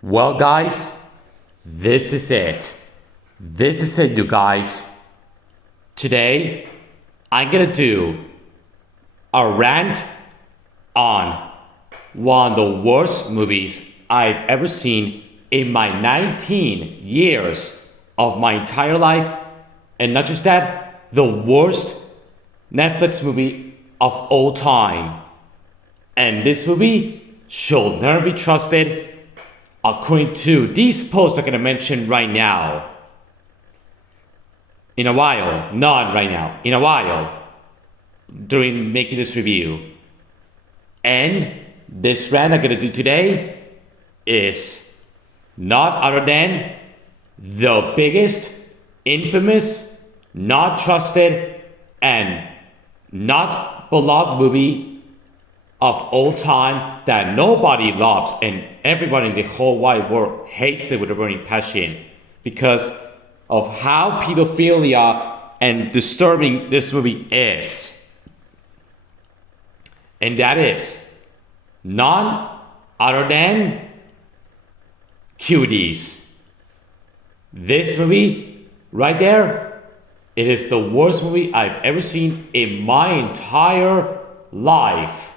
Well, guys, this is it. This is it, you guys. Today, I'm gonna do a rant on one of the worst movies I've ever seen in my 19 years of my entire life. And not just that, the worst Netflix movie of all time. And this movie should never be trusted according to these posts I'm going to mention right now. In a while, not right now, in a while, during making this review. And this rant I'm going to do today is not other than the biggest, infamous, not trusted, and not beloved movie of all time that nobody loves and everybody in the whole wide world hates it with a burning passion because of how pedophilia and disturbing this movie is. And that is none other than Cuties. This movie right there, it is the worst movie I've ever seen in my entire life.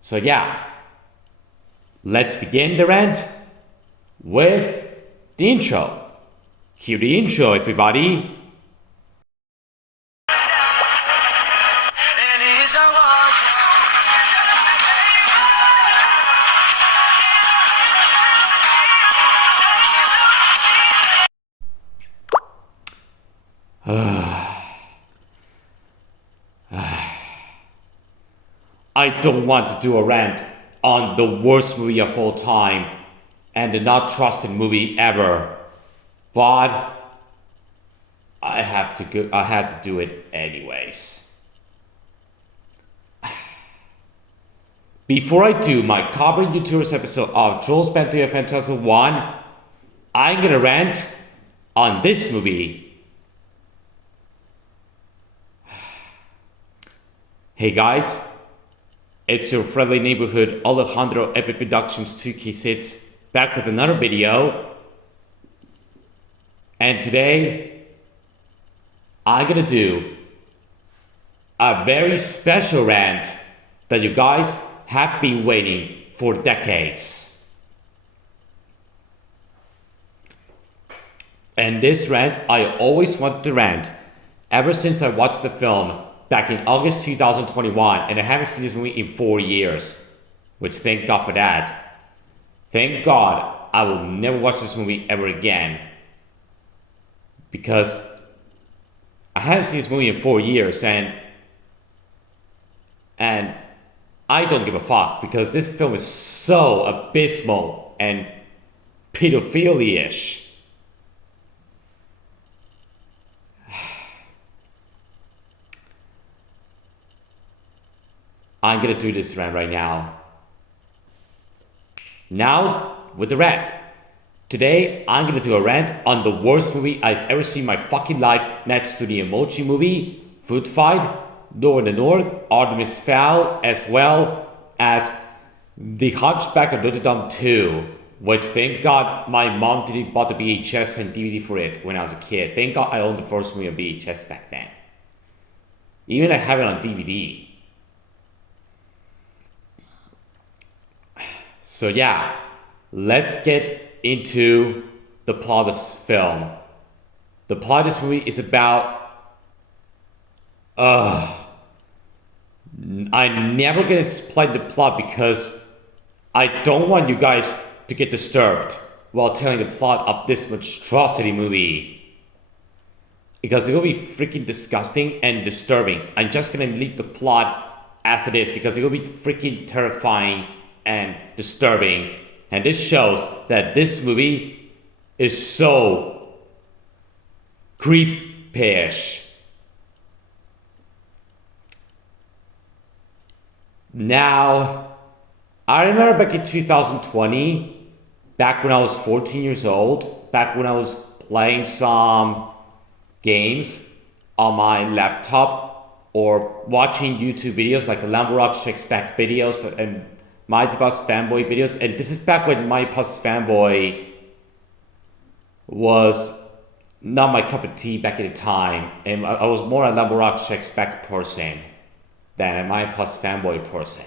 So yeah, let's begin the rant with the intro. Cue the intro, everybody. I don't want to do a rant on the worst movie of all time and the not trusted movie ever, but I have to do it anyways. Before I do my covering YouTubers episode of Jules Bentley Fantastic 1, I'm gonna rant on this movie. Hey guys, it's your friendly neighborhood Alejandro Epic Productions 2K6 back with another video. And today, I'm gonna do a very special rant that you guys have been waiting for decades. And this rant, I always wanted to rant ever since I watched the film back in August 2021, and I haven't seen this movie in 4 years, which thank God for that. Thank God I will never watch this movie ever again, because I haven't seen this movie in 4 years, and I don't give a fuck, because this film is so abysmal and pedophilia-ish. I'm gonna do this rant right now. Now, with the rant. Today, I'm gonna do a rant on the worst movie I've ever seen in my fucking life, next to the Emoji Movie, Food Fight, Door in the North, Artemis Fowl, as well as The Hunchback of Notre Dame 2, which thank God my mom didn't buy the VHS and DVD for it when I was a kid. Thank God I owned the first movie on VHS back then. Even I have it on DVD. So yeah, let's get into the plot of this film. The plot of this movie is about... I'm never gonna explain the plot because I don't want you guys to get disturbed while telling the plot of this monstrosity movie. Because it will be freaking disgusting and disturbing. I'm just gonna leave the plot as it is because it will be freaking terrifying and disturbing, and this shows that this movie is so creepish. Now, I remember back in 2020, back when I was 14 years old, back when I was playing some games on my laptop or watching YouTube videos like Lamborghini Strikes Back videos and Mighty Bus Fanboy videos, and this is back when Mighty Bus Fanboy was not my cup of tea back at the time, and I was more a Lamorak Checks Back person than a Mighty Bus Fanboy person.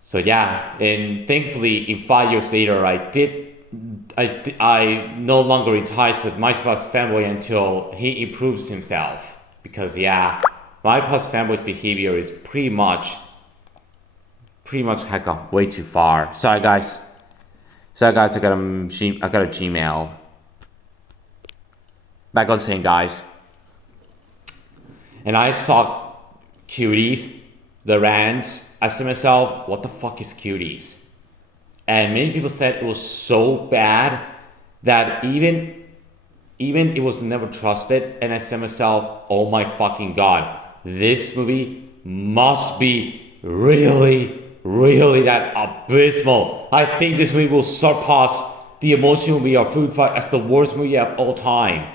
So yeah, and thankfully, in 5 years later, I no longer retired with Mighty Bus Fanboy until he improves himself, because yeah, Mighty Bus Fanboy's behavior is pretty much had gone way too far. Sorry guys, I got a Gmail. Back on saying, guys, and I saw Cuties, the Rants. I said to myself, what the fuck is Cuties? And many people said it was so bad that even it was never trusted. And I said to myself, oh my fucking god, this movie must be really that abysmal. I think this movie will surpass the emotional movie of Food Fight as the worst movie of all time.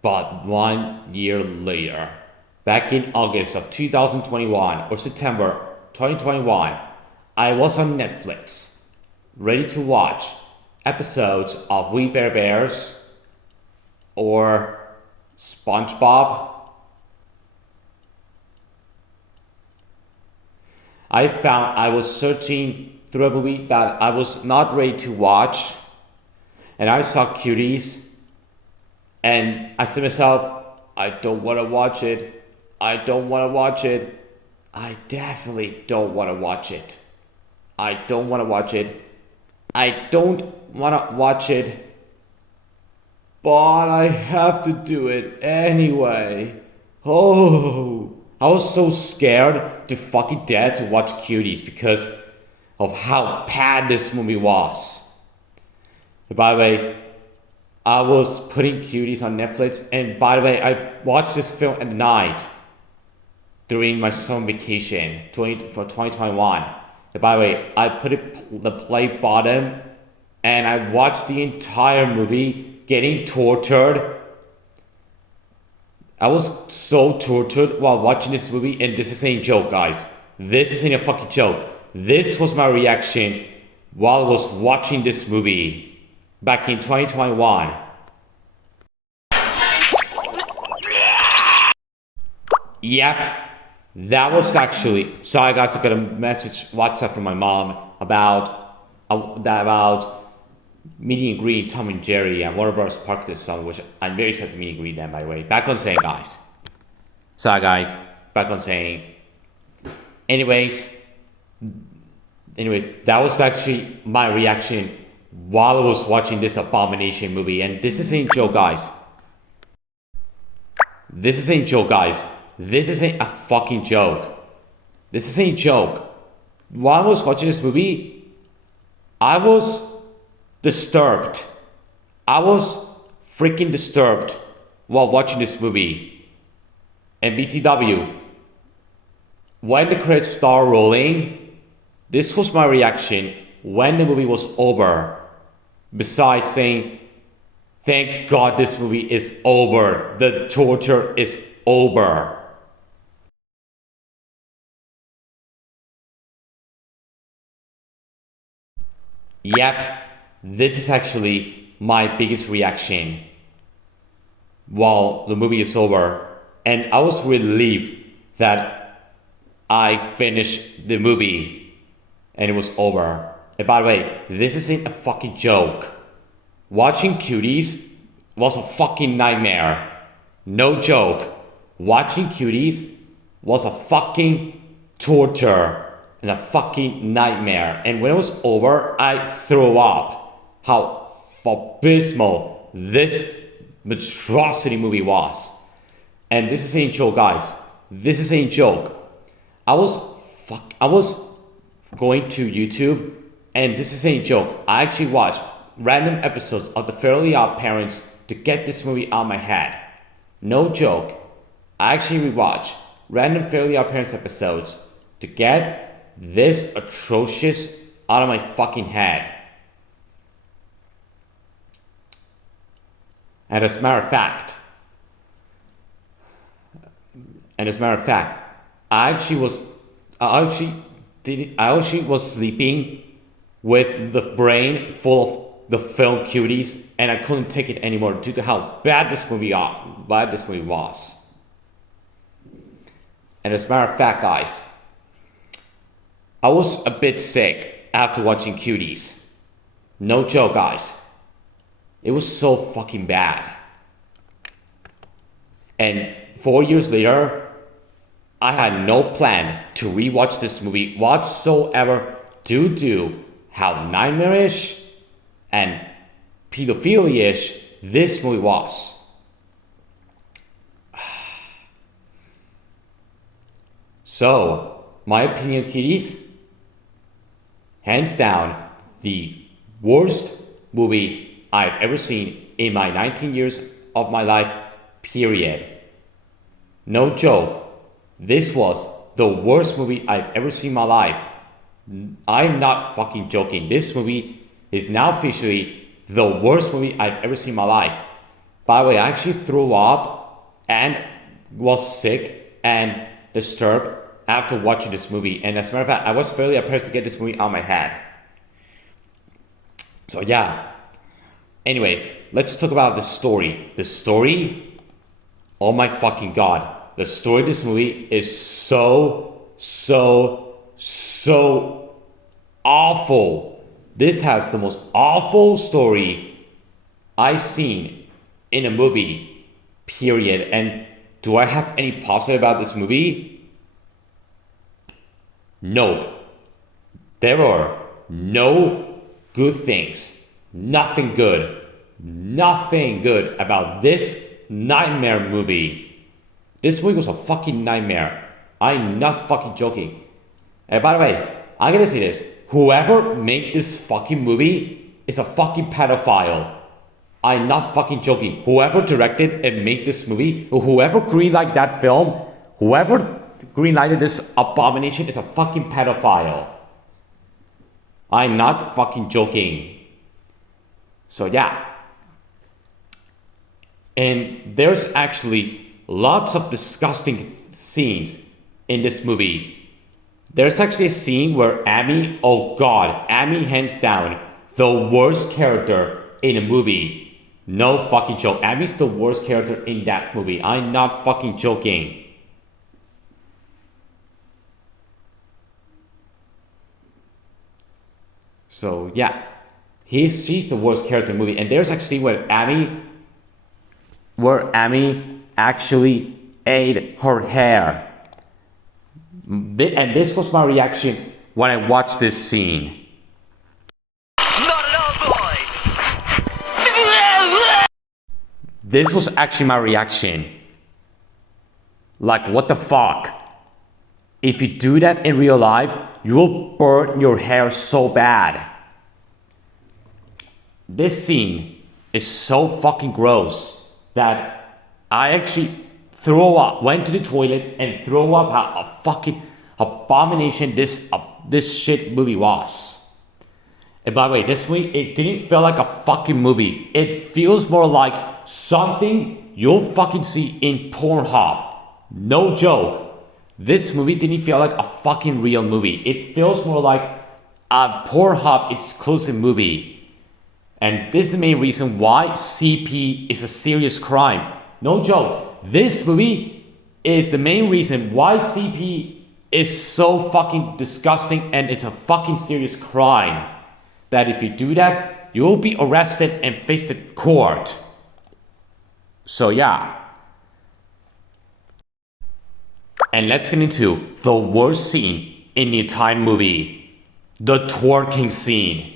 But 1 year later, back in August of 2021 or September 2021, I was on Netflix, ready to watch episodes of We Bare Bears or SpongeBob. I was searching through a movie that I was not ready to watch, and I saw Cuties, and I said to myself, I don't want to watch it. I definitely don't want to watch it. I don't want to watch it, but I have to do it anyway. Oh, I was so scared to fucking death to watch Cuties because of how bad this movie was. And by the way, I was putting Cuties on Netflix, and by the way, I watched this film at night during my summer vacation for 2021. And by the way, I put the play button, and I watched the entire movie getting tortured. I was so tortured while watching this movie, and this isn't a joke, guys. This isn't a fucking joke. This was my reaction while I was watching this movie back in 2021. Yep, that was actually. Sorry guys, I got a message WhatsApp from my mom about meeting and greet Tom and Jerry and Warner Bros. Park this summer, which I'm very excited to meet and greet them, by the way. Back on saying, guys. Sorry guys, back on saying. Anyways, that was actually my reaction while I was watching this abomination movie, and this isn't a joke, guys. This isn't a joke, guys. This isn't a fucking joke. This isn't a joke. While I was watching this movie, I was disturbed. I was freaking disturbed while watching this movie. And BTW, when the credits start rolling, this was my reaction when the movie was over. Besides saying, thank God this movie is over. The torture is over. Yep, this is actually my biggest reaction while the movie is over. And I was relieved that I finished the movie and it was over. And by the way, this isn't a fucking joke. Watching Cuties was a fucking nightmare. No joke. Watching Cuties was a fucking torture and a fucking nightmare. And when it was over, I threw up. How abysmal this monstrosity movie was. And this is a joke, guys. This is a joke. I was going to YouTube, and this is a joke. I actually watched random episodes of The Fairly Odd Parents to get this movie out of my head. No joke. I actually rewatched random Fairly Odd Parents episodes to get this atrocious out of my fucking head. And as a matter of fact, I actually was sleeping with the brain full of the film Cuties, and I couldn't take it anymore due to how bad this movie was. And as a matter of fact, guys, I was a bit sick after watching Cuties. No joke, guys. It was so fucking bad. And 4 years later, I had no plan to rewatch this movie whatsoever due to how nightmarish and pedophilia-ish this movie was. So, my opinion, Cuties, hands down, the worst movie I've ever seen in my 19 years of my life, period. No joke. This was the worst movie I've ever seen in my life. I'm not fucking joking. This movie is now officially the worst movie I've ever seen in my life. By the way, I actually threw up and was sick and disturbed after watching this movie. And as a matter of fact, I was fairly impressed to get this movie out of my head. So yeah. Anyways, let's talk about the story. The story, oh my fucking god. The story of this movie is so awful. This has the most awful story I've seen in a movie, period. And do I have any positive about this movie? Nope. There are no good things. Nothing good about this nightmare movie. This movie was a fucking nightmare. I'm not fucking joking. And by the way, I'm gonna say this. Whoever made this fucking movie is a fucking pedophile. I'm not fucking joking. Whoever directed and made this movie, or whoever greenlighted that film, whoever greenlighted this abomination is a fucking pedophile. I'm not fucking joking. So yeah. And there's actually lots of disgusting scenes in this movie. There's actually a scene where Amy, oh god, Amy hands down the worst character in a movie. No fucking joke. Amy's the worst character in that movie. I'm not fucking joking. So yeah, she's the worst character in the movie. And there's actually a scene where Amy actually ate her hair. And this was my reaction when I watched this scene. Not at all, boy. This was actually my reaction. Like, what the fuck? If you do that in real life, you will burn your hair so bad. This scene is so fucking gross that I actually went to the toilet and threw up how a fucking abomination this shit movie was. And by the way, this movie, it didn't feel like a fucking movie. It feels more like something you'll fucking see in Pornhub. No joke. This movie didn't feel like a fucking real movie. It feels more like a Pornhub exclusive movie. And this is the main reason why CP is a serious crime. No joke. This movie is the main reason why CP is so fucking disgusting, and it's a fucking serious crime. That if you do that, you'll be arrested and face the court. So yeah. And let's get into the worst scene in the entire movie. The twerking scene.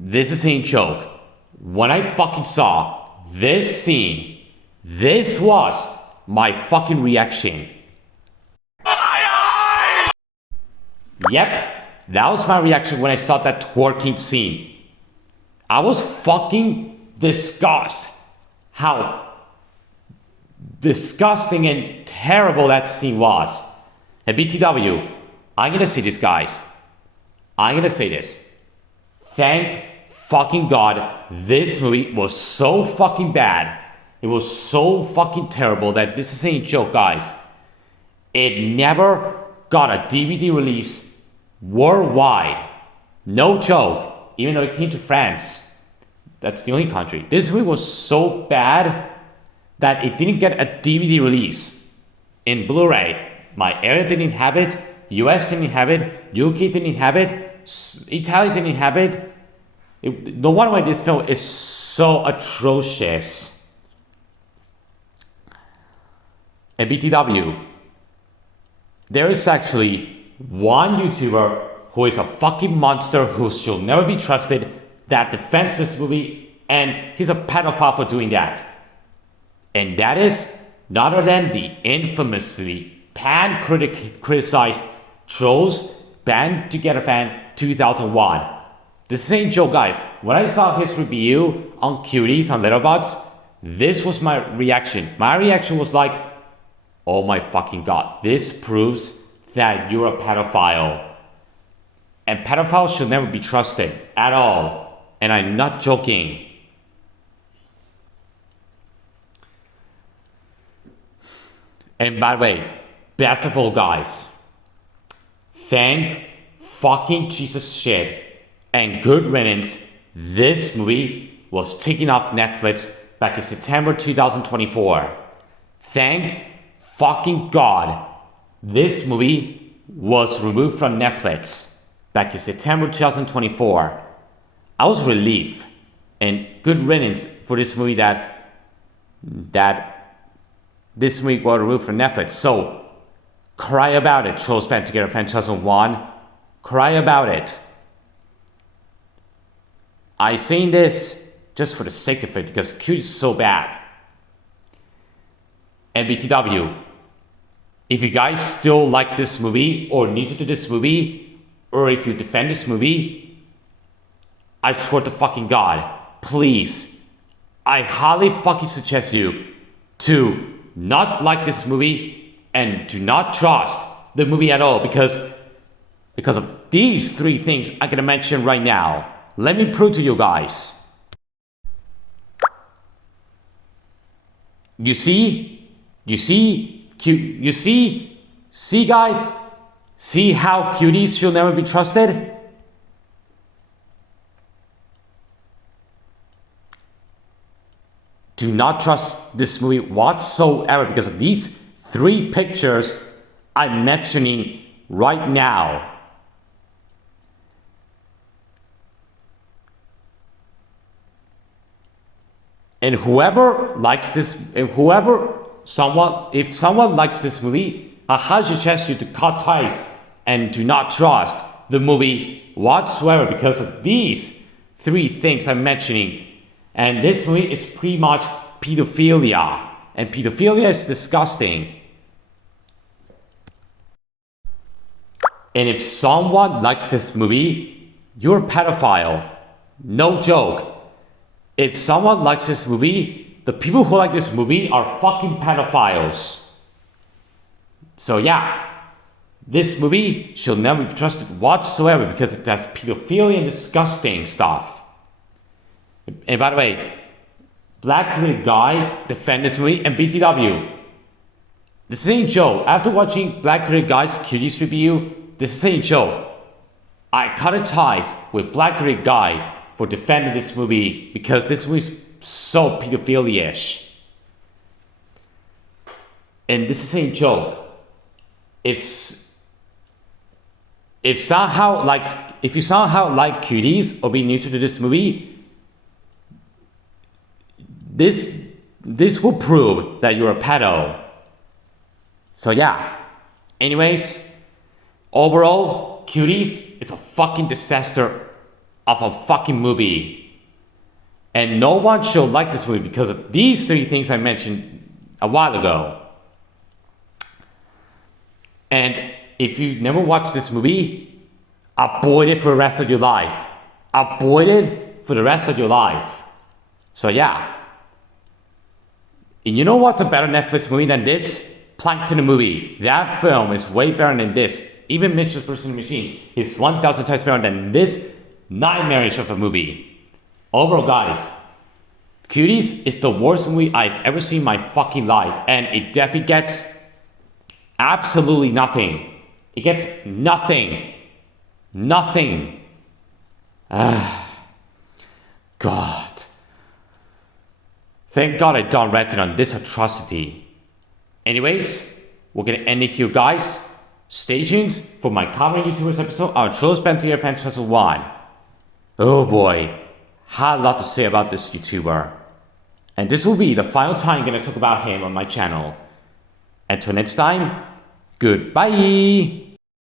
This is a joke. When I fucking saw this scene, this was my fucking reaction. Yep, that was my reaction when I saw that twerking scene. I was fucking disgusted how disgusting and terrible that scene was. And BTW, I'm gonna say this, guys. I'm gonna say this. Thank fucking God, this movie was so fucking bad It was so fucking terrible that this is ain't joke, guys. It never got a DVD release worldwide. No joke. Even though it came to France. That's the only country. This movie was so bad that it didn't get a DVD release. In Blu-ray, my area didn't have it. US didn't have it. UK didn't have it. Italy didn't have it. No wonder why this film is so atrocious. And BTW, there is actually one YouTuber who is a fucking monster who should never be trusted that defends this movie, and he's a pedophile for doing that. And that is none other than the infamously pan-criticized Trolls Band Together Fan 2001. This ain't joke, guys. When I saw his review on Cuties on Letterboxd, this was my reaction. My reaction was like, oh my fucking god, this proves that you're a pedophile. And pedophiles should never be trusted at all. And I'm not joking. And by the way, best of all, guys, thank fucking Jesus shit and good riddance, this movie was taken off Netflix back in September 2024. Thank fucking God, this movie was removed from Netflix back in September 2024. I was relieved and good riddance for this movie that this movie was removed from Netflix. So cry about it, Trolls Band Together Fan 2001. Cry about it. I saying this just for the sake of it because Cuties is so bad. And BTW, if you guys still like this movie or new to this movie, or if you defend this movie, I swear to fucking God, please, I highly fucking suggest you to not like this movie and to not trust the movie at all because of these three things I'm gonna mention right now. Let me prove to you guys. You see guys? See how Cuties should never be trusted? Do not trust this movie whatsoever because of these three pictures I'm mentioning right now. And if someone likes this movie, I highly suggest you to cut ties and do not trust the movie whatsoever because of these three things I'm mentioning. And this movie is pretty much pedophilia. And pedophilia is disgusting. And if someone likes this movie, you're a pedophile. No joke. If someone likes this movie, the people who like this movie are fucking pedophiles. So yeah, this movie should never be trusted whatsoever because it has pedophilia and disgusting stuff. And by the way, Black-Hooded Guy defend this movie and BTW. This ain't joke. After watching Black-Hooded Guy's Cuties review, this ain't joke. I cut ties with Black-Hooded Guy for defending this movie because this movie is so pedophilia-ish. And this ain't joke. If you somehow like Cuties or be neutral to this movie, this will prove that you're a pedo. So yeah. Anyways, overall, Cuties, it's a fucking disaster of a fucking movie. And no one should like this movie because of these three things I mentioned a while ago. And if you never watched this movie, avoid it for the rest of your life. Avoid it for the rest of your life. So yeah. And you know what's a better Netflix movie than this? Plankton the movie. That film is way better than this. Even Mitchell's Personal Machines is 1,000 times better than this nightmarish of a movie. Overall, guys, Cuties is the worst movie I've ever seen in my fucking life, and it definitely gets absolutely nothing. It gets nothing. Nothing. God. Thank God I done ranting on this atrocity. Anyways, we're gonna end it here, guys. Stay tuned for my Common YouTubers episode on Trolls Banter Franchise 1. Oh boy, had a lot to say about this YouTuber. And this will be the final time I'm gonna talk about him on my channel. Until next time, goodbye!